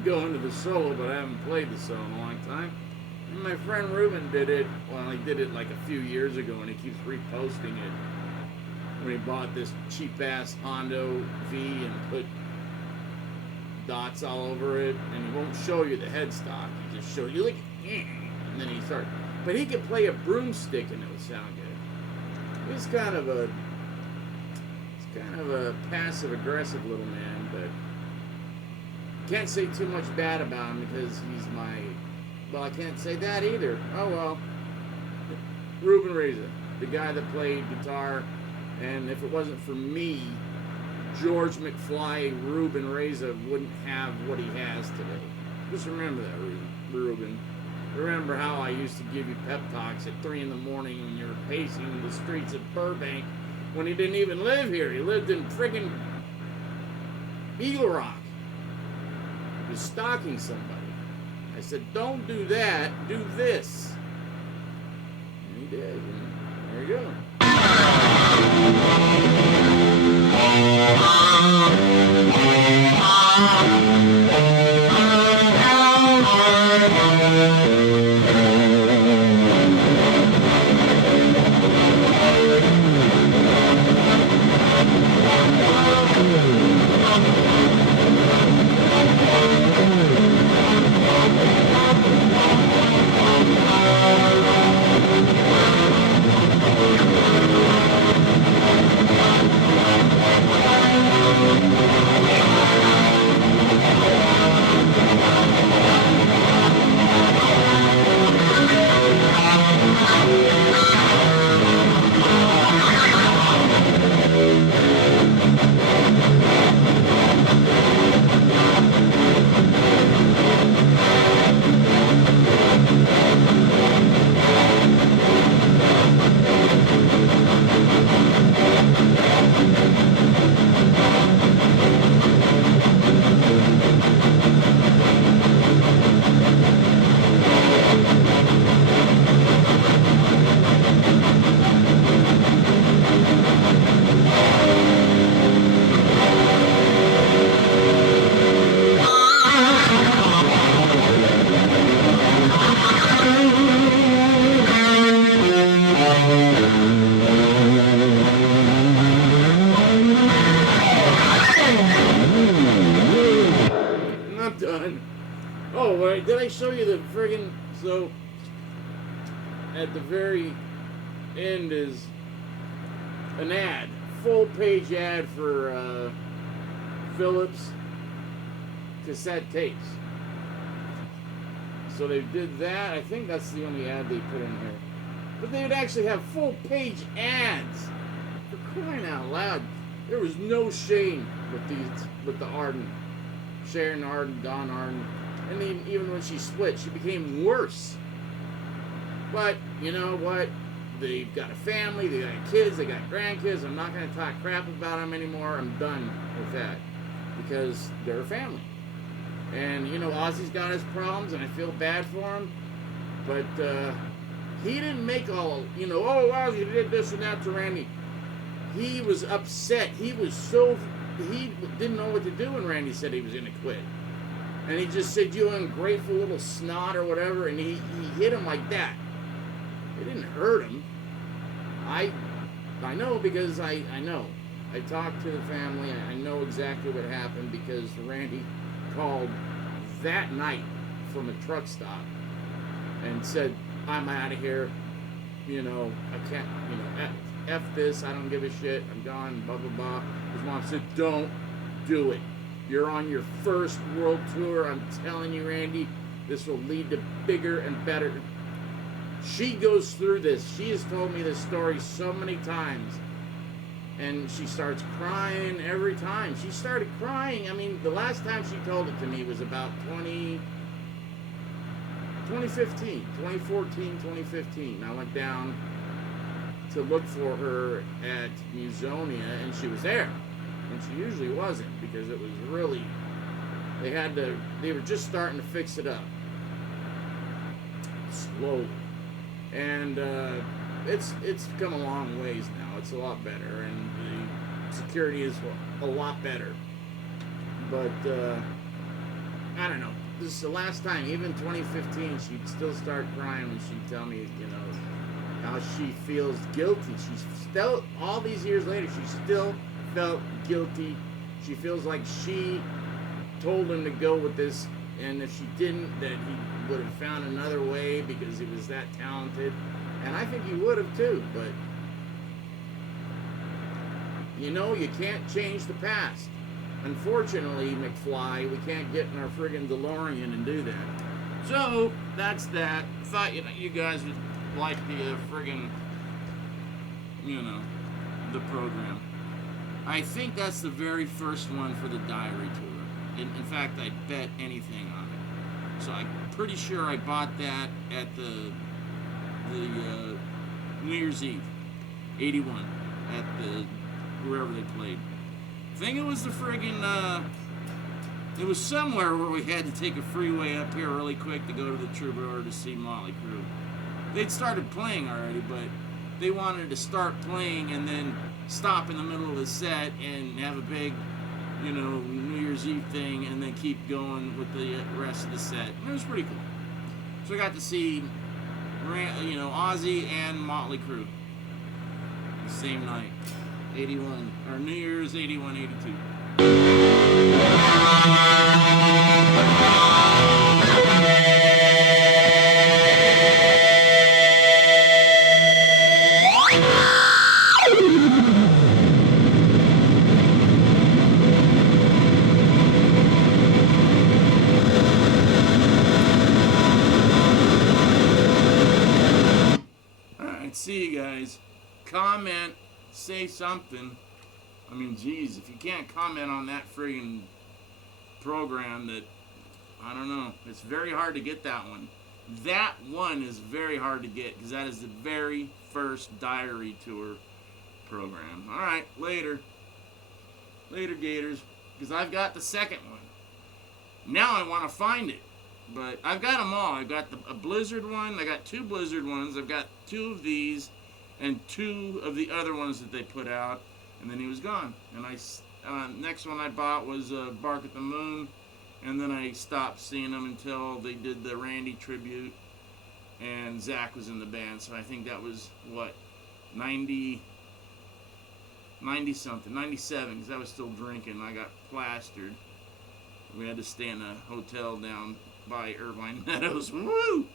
go into the solo, but I haven't played the solo in a long time. And my friend Ruben did it. Well, he did it like a few years ago, and he keeps reposting it. When he bought this cheap ass Hondo V and put dots all over it, and he won't show you the headstock. He just show you like, and then he starts. But he could play a broomstick and it would sound good. He's kind of a passive aggressive little man, but can't say too much bad about him because he's my. Well, I can't say that either. Oh well. Ruben Reza, the guy that played guitar, and if it wasn't for me, George McFly, Ruben Reza wouldn't have what he has today. Just remember that, Ruben. Remember how I used to give you pep talks at 3 in the morning when you were pacing the streets of Burbank when he didn't even live here. He lived in friggin' Eagle Rock. He was stalking somebody. I said, don't do that, do this. And he did. And there you go. Did I show you the friggin' so at the very end is an ad, full page ad for Philips cassette tapes. So they did that. I think that's the only ad they put in here. But they would actually have full page ads. For crying out loud. There was no shame with the Arden. Sharon Arden, Don Arden. And even when she split, she became worse. But, you know what? They've got a family, they got kids, they got grandkids. I'm not going to talk crap about them anymore. I'm done with that. Because they're a family. And, you know, Ozzy's got his problems, and I feel bad for him. But he didn't make all, you know, oh, Ozzy did this and that to Randy. He was upset. He didn't know what to do when Randy said he was going to quit. And he just said, you ungrateful little snot or whatever, and he hit him like that. It didn't hurt him. I know because I know. I talked to the family, and I know exactly what happened because Randy called that night from a truck stop and said, I'm out of here. You know, I can't, you know, F this, I don't give a shit, I'm gone, blah, blah, blah. His mom said, don't do it. You're on your first world tour. I'm telling you, Randy, this will lead to bigger and better. She goes through this. She has told me this story so many times. And she starts crying every time. She started crying. I mean, the last time she told it to me was about 2015, 2014, 2015. I went down to look for her at Musonia, and she was there. And she usually wasn't because it was really, they were just starting to fix it up slowly, and it's come a long ways now. It's a lot better, and the security is a lot better. But I don't don't know. This is the last time. Even 2015, she'd still start crying when she'd tell me, you know, how she feels guilty. She's still, all these years later, she still felt guilty. She feels like she told him to go with this, and if she didn't, that he would have found another way because he was that talented. And I think he would have too, but you know, you can't change the past. Unfortunately, McFly, we can't get in our friggin' DeLorean and do that. So, that's that. Thought, you know, you guys would like the friggin', you know, the program. I think that's the very first one for the diary tour. In fact, I'd bet anything on it. So I'm pretty sure I bought that at the New Year's Eve, 81, at the wherever they played. I think it was the friggin', it was somewhere where we had to take a freeway up here really quick to go to the Troubadour to see Motley Crue. They'd started playing already, but they wanted to start playing and then stop in the middle of the set and have a big, you know, New Year's Eve thing and then keep going with the rest of the set. And it was pretty cool. So I got to see, you know, Ozzy and Motley Crue the same night. 81, or New Year's 81, 82. Alright, see you guys. Comment. Say something. I mean, geez, if you can't comment on that friggin' program, that, I don't know, it's very hard to get that one. That one is very hard to get because that is the very first diary tour program. Alright, later. Later, Gators. Because I've got the second one. Now I want to find it. But I've got them all. I've got a Blizzard one. I got 2 Blizzard ones. I've got 2 of these. And 2 of the other ones that they put out, and then he was gone. And next one I bought was Bark at the Moon, and then I stopped seeing them until they did the Randy tribute, and Zach was in the band. So I think that was what, 90 something, 97, because I was still drinking. I got plastered. We had to stay in a hotel down by Irvine Meadows. Woo!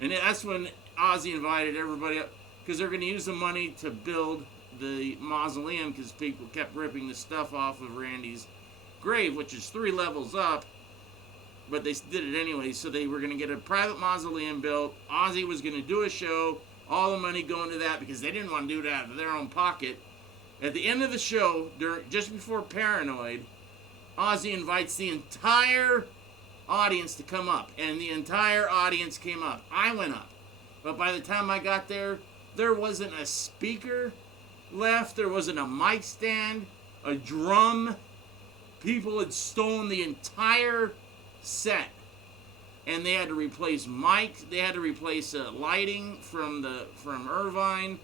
And that's when Ozzy invited everybody up, because they're going to use the money to build the mausoleum, because people kept ripping the stuff off of Randy's grave, which is 3 levels up, but they did it anyway. So they were going to get a private mausoleum built. Ozzy was going to do a show, all the money going to that, because they didn't want to do it out of their own pocket. At the end of the show, just before Paranoid, Ozzy invites the entire audience to come up, and the entire audience came up. I went up, but by the time I got there, there wasn't a speaker left. There wasn't a mic stand, a drum. People had stolen the entire set, and they had to replace mics. They had to replace lighting from Irvine.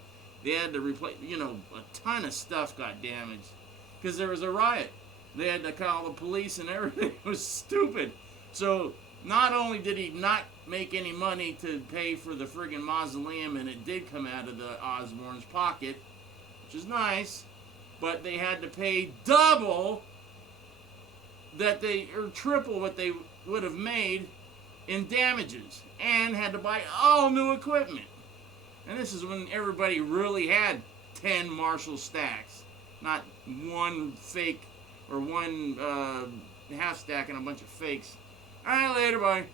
They had to replace, you know, a ton of stuff got damaged because there was a riot. They had to call the police and everything. It was stupid. So not only did he not make any money to pay for the friggin' mausoleum, and it did come out of the Osbournes' pocket, which is nice, but they had to pay double or triple what they would have made in damages, and had to buy all new equipment. And this is when everybody really had 10 Marshall stacks, not one fake or one half stack and a bunch of fakes. Alright, later, bye.